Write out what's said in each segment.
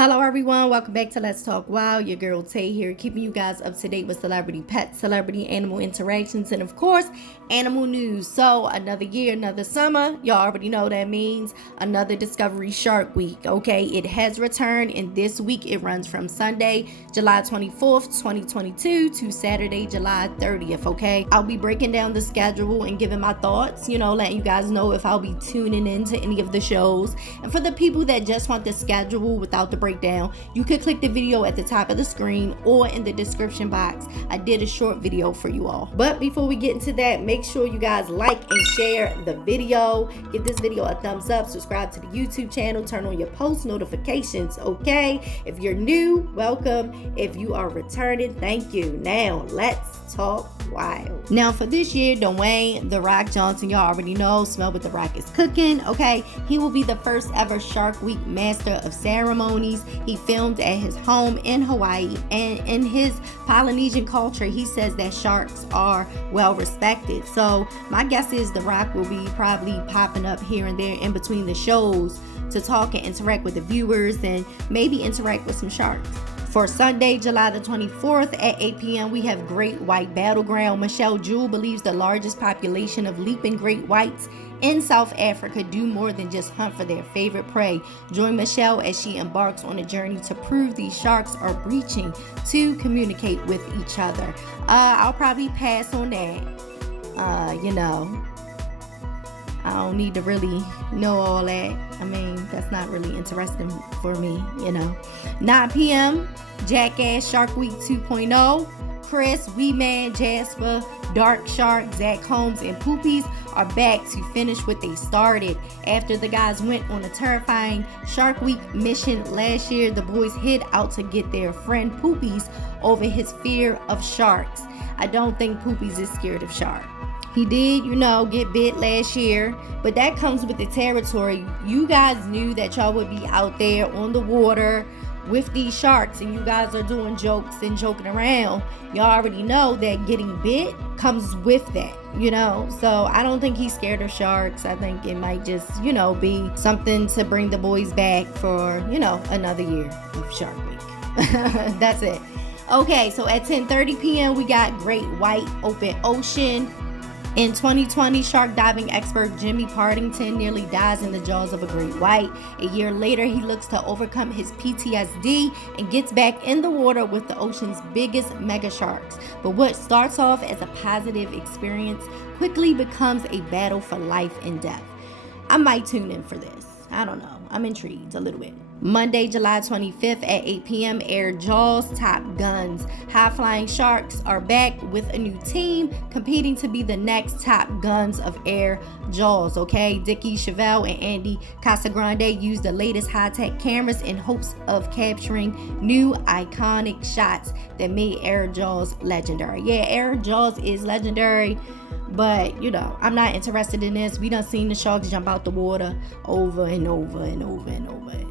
Hello everyone, welcome back to Let's Talk Wild. Your girl Tay here, keeping you guys up to date with celebrity pets, celebrity animal interactions, and of course, animal news. So another year, another summer. Y'all already know that means another Discovery Shark Week. Okay, it has returned, and this week it runs from Sunday, July 24th, 2022 to Saturday, July 30th. Okay, I'll be breaking down the schedule and giving my thoughts, letting you guys know if I'll be tuning into any of the shows. And for the people that just want the schedule without the breakdown, you could click the video at the top of the screen or in the description box. I did a short video for you all. But before we get into that, make sure you guys like and share the video. Give this video a thumbs up, subscribe to the YouTube channel, turn on your post notifications, okay? If you're new, welcome. If you are returning, thank you. Now, let's talk wild. Now, for this year, Dwayne "The Rock" Johnson, y'all already know, smell what the Rock is cooking, okay? He will be the first ever Shark Week Master of Ceremonies. He filmed at his home in Hawaii, and in his Polynesian culture, he says that sharks are well respected. So my guess is The Rock will be probably popping up here and there in between the shows to talk and interact with the viewers and maybe interact with some sharks. For Sunday, July the 24th at 8 p.m., we have Great White Battleground. Michelle Jewell believes the largest population of leaping great whites in South Africa do more than just hunt for their favorite prey. Join Michelle as she embarks on a journey to prove these sharks are breaching to communicate with each other. I'll probably pass on that. I don't need to really know all that. I mean, that's not really interesting for me, 9 p.m., Jackass Shark Week 2.0. Chris, Wee Man, Jasper, Dark Shark, Zach Holmes, and Poopies are back to finish what they started. After the guys went on a terrifying Shark Week mission last year, the boys hid out to get their friend Poopies over his fear of sharks. I don't think Poopies is scared of sharks. He did, get bit last year, but that comes with the territory. You guys knew that y'all would be out there on the water with these sharks, and you guys are doing jokes and joking around. Y'all already know that getting bit comes with that, So I don't think he's scared of sharks. I think it might just, be something to bring the boys back for, another year of Shark Week. That's it. Okay, so at 10:30 p.m., we got Great White Open Ocean. In 2020, shark diving expert Jimmy Partington nearly dies in the jaws of a great white. A year later, he looks to overcome his PTSD and gets back in the water with the ocean's biggest MechaSharks. But what starts off as a positive experience quickly becomes a battle for life and death. I might tune in for this. I don't know. I'm intrigued a little bit. Monday, July 25th at 8 p.m., air Jaws Top Guns. High-flying sharks are back with a new team competing to be the next Top Guns of air Jaws, okay? Dickie Chevelle and Andy Casagrande used the latest high-tech cameras in hopes of capturing new iconic shots that made air Jaws legendary. Yeah, air Jaws is legendary, but I'm not interested in this. We done seen the sharks jump out the water over and over and over and over again.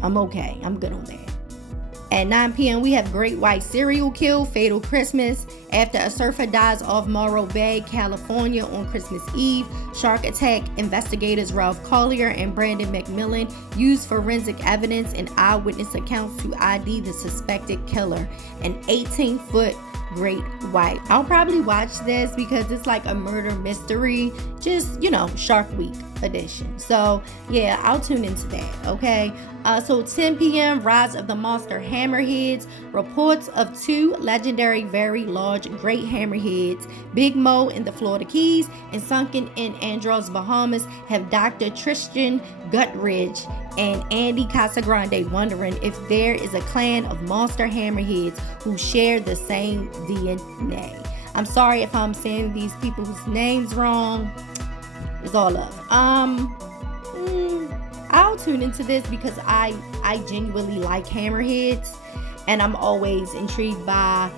I'm okay. I'm good on that. At 9 p.m., we have Great White Serial Kill, Fatal Christmas. After a surfer dies off Morro Bay, California on Christmas Eve, shark attack investigators Ralph Collier and Brandon McMillan used forensic evidence and eyewitness accounts to ID the suspected killer, an 18-foot great white. I'll probably watch this because it's like a murder mystery, just Shark Week edition. So yeah, I'll tune into that. Okay, so 10 p.m. Rise of the Monster Hammerheads. Reports of two legendary very large great hammerheads, Big Mo in the Florida Keys and Sunken in Andros, Bahamas, have Dr. Tristan Guttridge and Andy Casagrande wondering if there is a clan of monster hammerheads who share the same DNA. I'm sorry if I'm saying these people's names wrong. It's all love. I'll tune into this because I genuinely like hammerheads, and I'm always intrigued by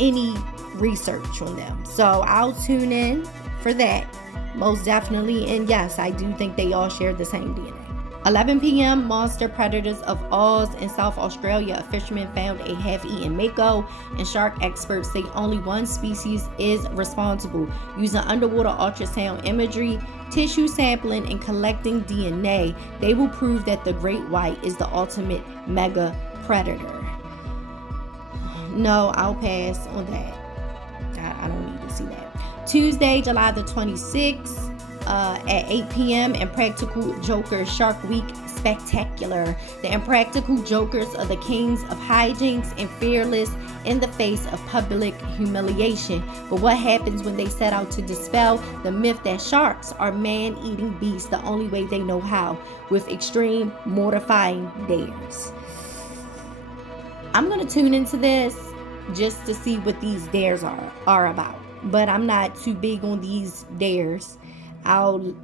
any research on them. So I'll tune in for that, most definitely. And yes, I do think they all share the same DNA. 11 p.m. Monster predators of Oz in South Australia. A fisherman found a half-eaten Mako, and shark experts say only one species is responsible. Using underwater ultrasound imagery, tissue sampling, and collecting DNA, they will prove that the great white is the ultimate mega predator. No, I'll pass on that. I don't need to see that. Tuesday, July the 26th. At 8 p.m. Impractical Joker Shark Week Spectacular. The Impractical Jokers are the kings of hijinks and fearless in the face of public humiliation. But what happens when they set out to dispel the myth that sharks are man-eating beasts the only way they know how, with extreme, mortifying dares? I'm going to tune into this just to see what these dares are about. But I'm not too big on these dares. I'll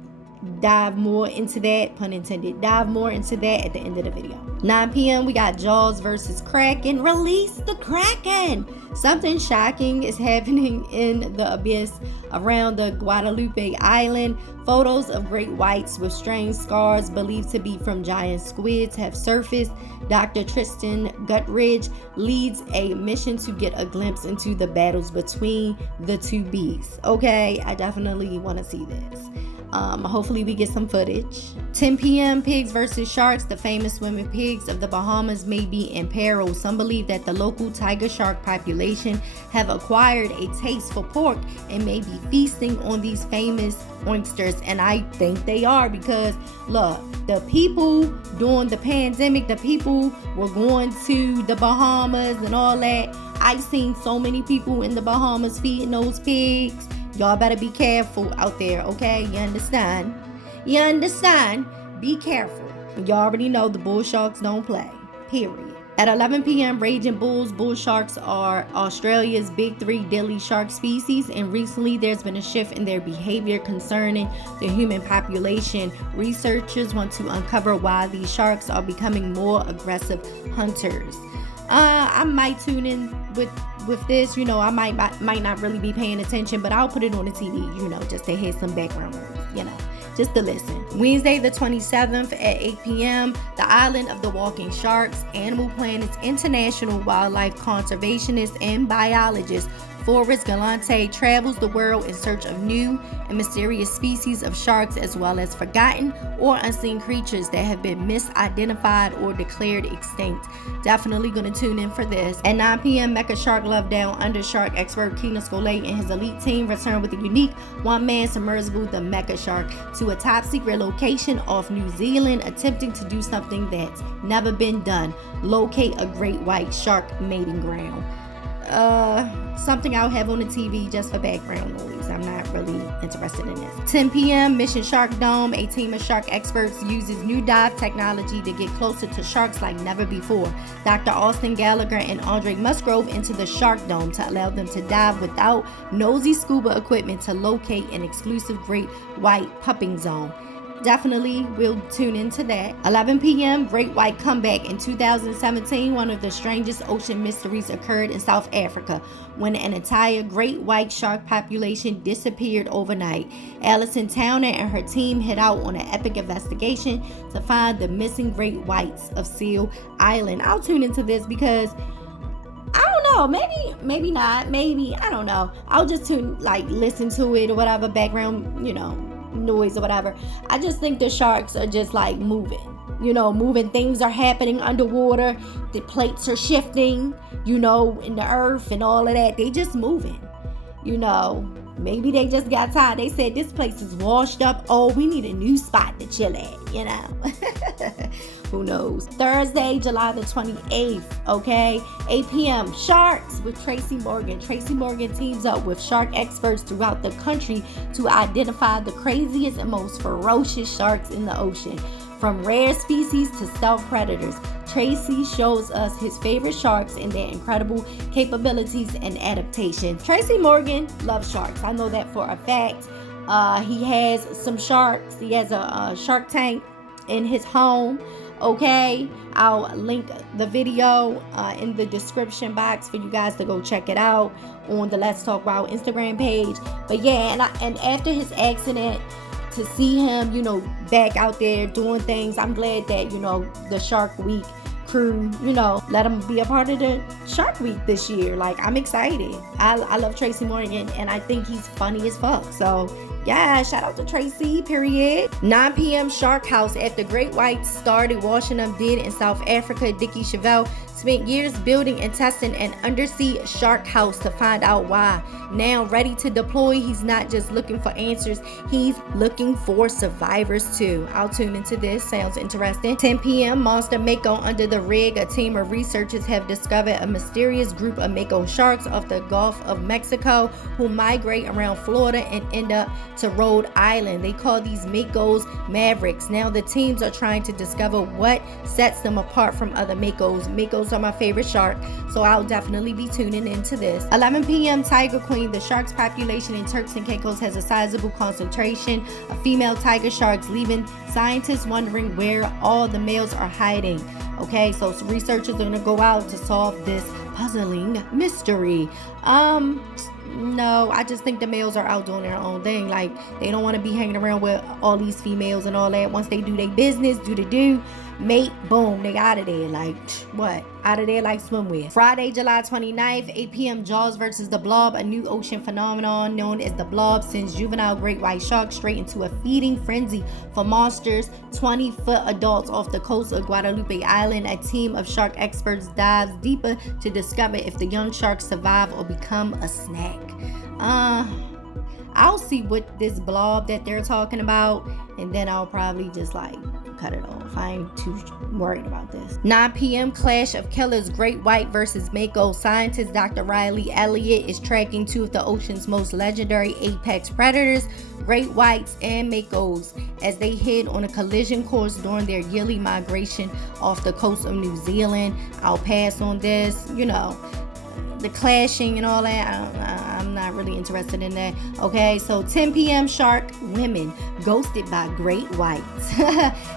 dive more into that, pun intended, dive more into that at the end of the video. 9 p.m. we got Jaws versus Kraken. Release the Kraken! Something shocking is happening in the abyss around the Guadalupe Island. Photos of great whites with strange scars believed to be from giant squids have surfaced. Dr. Tristan Guttridge leads a mission to get a glimpse into the battles between the two beasts. Okay, I definitely want to see this. Hopefully we get some footage. 10 p.m. Pigs versus sharks. The famous swimming pigs of the Bahamas may be in peril. Some believe that the local tiger shark population have acquired a taste for pork and may be feasting on these famous oysters. And I think they are, because look, the people during the pandemic, the people were going to the Bahamas and all that. I've seen so many people in the Bahamas feeding those pigs. Y'all better be careful out there, okay? You understand? You understand? Be careful. Y'all already know the bull sharks don't play. Period. At 11 p.m., raging bulls. Bull sharks are Australia's big three deadly shark species, and recently there's been a shift in their behavior concerning the human population. Researchers want to uncover why these sharks are becoming more aggressive hunters. I might tune in with this, I might not really be paying attention, but I'll put it on the TV, just to hear some background noise, just to listen. Wednesday the 27th at 8 p.m. The island of the walking sharks. Animal Planet's international wildlife conservationist and biologist Forrest Galante travels the world in search of new and mysterious species of sharks, as well as forgotten or unseen creatures that have been misidentified or declared extinct. Definitely going to tune in for this. At 9 p.m., MechaShark Love Down Under shark expert Keenan Scolay and his elite team return with a unique one-man submersible, the MechaShark, to a top-secret location off New Zealand, attempting to do something that's never been done: locate a great white shark mating ground. Something I'll have on the TV just for background noise. I'm not really interested in this. 10 p.m. Mission Shark Dome. A team of shark experts uses new dive technology to get closer to sharks like never before. Dr. Austin Gallagher and Andre Musgrove into the Shark Dome to allow them to dive without nosy scuba equipment to locate an exclusive great white pupping zone. Definitely will tune into that. 11 p.m. Great White Comeback. In 2017, one of the strangest ocean mysteries occurred in South Africa when an entire great white shark population disappeared overnight. Alison Towner and her team head out on an epic investigation to find the missing great whites of Seal Island. I'll tune into this because I don't know, maybe not, I don't know. I'll just listen to it or whatever, background, noise or whatever. I just think the sharks are just moving. Things are happening underwater. The plates are shifting, in the earth and all of that. They just moving, Maybe they just got tired. They said this place is washed up. Oh, we need a new spot to chill at, Who knows? Thursday, July the 28th, okay? 8 p.m. Sharks with Tracy Morgan. Tracy Morgan teams up with shark experts throughout the country to identify the craziest and most ferocious sharks in the ocean. From rare species to stealth predators, Tracy shows us his favorite sharks and their incredible capabilities and adaptation. Tracy Morgan loves sharks. I know that for a fact. He has some sharks. He has a shark tank in his home. Okay, I'll link the video in the description box for you guys to go check it out on the Let's Talk Wild Instagram page. But yeah, and after his accident to see him, you know, back out there doing things. I'm glad that, you know, the Shark Week crew, you know, let him be a part of the Shark Week this year. Like, I'm excited. I love Tracy Morgan, and I think he's funny as fuck. So yeah, shout out to Tracy, period. 9 p.m. Shark House. After Great Whites started washing them dead in South Africa, Dickie Chevelle spent years building and testing an undersea shark house to find out why. Now ready to deploy, he's not just looking for answers, he's looking for survivors too. I'll tune into this, sounds interesting. 10 p.m. Monster Mako under the rig. A team of researchers have discovered a mysterious group of Mako sharks off the Gulf of Mexico who migrate around Florida and end up to Rhode Island. They call these Makos Mavericks. Now the teams are trying to discover what sets them apart from other Makos. Makos are my favorite shark, so I'll definitely be tuning into this. 11 p.m. Tiger Queen. The shark's population in Turks and Caicos has a sizable concentration of female tiger sharks, leaving scientists wondering where all the males are hiding. Okay, so researchers are going to go out to solve this puzzling mystery. No, I just think the males are out doing their own thing. Like, they don't want to be hanging around with all these females and all that. Once they do their business, mate, boom, they out of there. Like, what? Out of there like swimwear. Friday, July 29th, 8 p.m. Jaws versus the Blob. A new ocean phenomenon known as the Blob sends juvenile great white sharks straight into a feeding frenzy for monsters 20-foot adults off the coast of Guadalupe Island. A team of shark experts dives deeper to discover if the young sharks survive or become a snack. I'll see what this Blob that they're talking about, and then I'll probably just like cut it off. I ain't too worried about this. 9 p.m. Clash of Killers, Great White versus Mako. Scientist Dr. Riley Elliott is tracking two of the ocean's most legendary apex predators, Great Whites and Makos, as they head on a collision course during their yearly migration off the coast of New Zealand. I'll pass on this, you know, the clashing and all that. I'm not really interested in that. Okay, so 10 p.m. Shark Women, ghosted by Great Whites.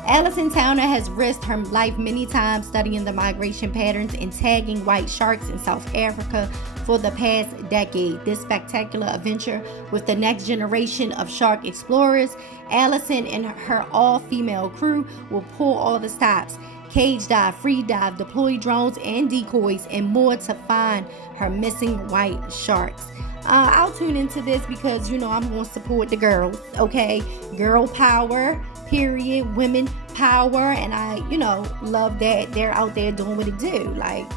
Allison Towner has risked her life many times studying the migration patterns and tagging white sharks in South Africa for the past decade. This spectacular adventure with the next generation of shark explorers, Allison and her all-female crew will pull all the stops: cage dive, free dive, deploy drones and decoys, and more to find her missing white sharks. I'll tune into this because, you know, I'm going to support the girls, okay? Girl power, period. Women power. And I, you know, love that they're out there doing what it do. Like,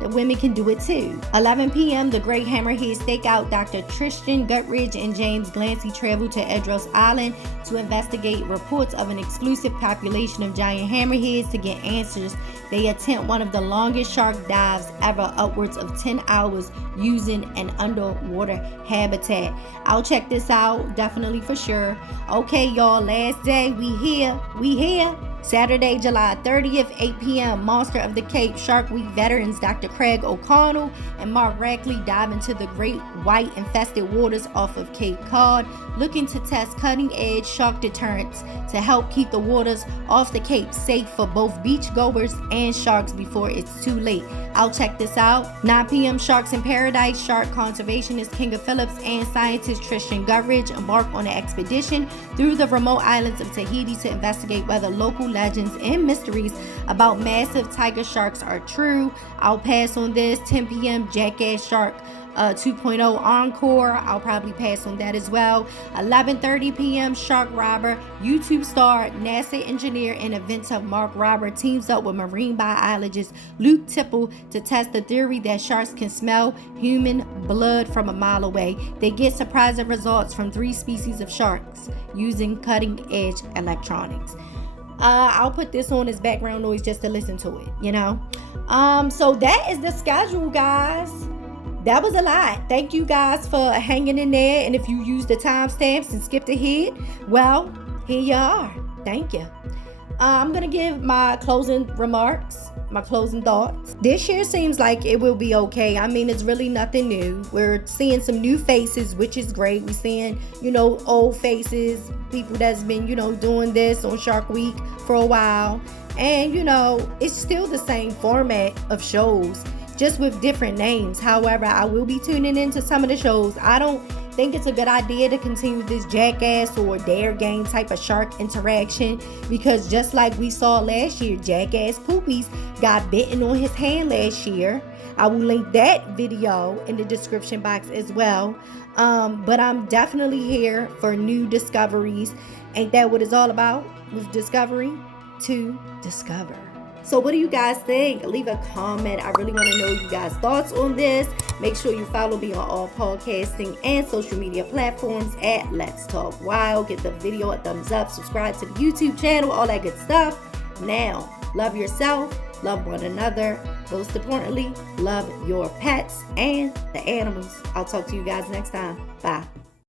the women can do it too. 11 p.m. The Great Hammerhead Stakeout. Dr. Tristan Guttridge and James Glancy travel to Edros Island to investigate reports of an exclusive population of giant hammerheads. To get answers, they attempt one of the longest shark dives ever, upwards of 10 hours, using an underwater habitat. I'll check this out, definitely for sure. Okay, y'all, last day, we here. Saturday, July 30th, 8 p.m. Monster of the Cape Shark Week veterans Dr. Craig O'Connell and Mark Rackley dive into the great white infested waters off of Cape Cod, looking to test cutting-edge shark deterrents to help keep the waters off the Cape safe for both beachgoers and sharks before it's too late. I'll check this out. 9 p.m. Sharks in Paradise. Shark conservationist Kinga Phillips and scientist Tristan Guttridge embark on an expedition through the remote islands of Tahiti to investigate whether local legends and mysteries about massive tiger sharks are true. I'll pass on this. 10 p.m. Jackass Shark 2.0 Encore. I'll probably pass on that as well. 11:30 p.m. Shark Robber. YouTube star, NASA engineer, and inventor Mark Robber teams up with marine biologist Luke Tipple to test the theory that sharks can smell human blood from a mile away. They get surprising results from 3 species of sharks using cutting-edge electronics. I'll put this on as background noise just to listen to it, you know. So that is the schedule, guys. That was a lot. Thank you guys for hanging in there. And if you use the timestamps and skipped ahead, well, here you are. Thank you. I'm going to give my closing remarks, my closing thoughts. This year seems like it will be okay. I mean, it's really nothing new. We're seeing some new faces, which is great. We're seeing, you know, old faces, people that's been, you know, doing this on Shark Week for a while. And, you know, it's still the same format of shows, just with different names. However, I will be tuning into some of the shows. I don't think it's a good idea to continue this Jackass or Dare game type of shark interaction, because just like we saw last year, Jackass Poopies got bitten on his hand last year. I will link that video in the description box as well. But I'm definitely here for new discoveries. Ain't that what it's all about with discovery? To discover. So what do you guys think? Leave a comment. I really want to know you guys' thoughts on this. Make sure you follow me on all podcasting and social media platforms at Let's Talk Wild. Give the video a thumbs up. Subscribe to the YouTube channel. All that good stuff. Now, love yourself. Love one another. Most importantly, love your pets and the animals. I'll talk to you guys next time. Bye.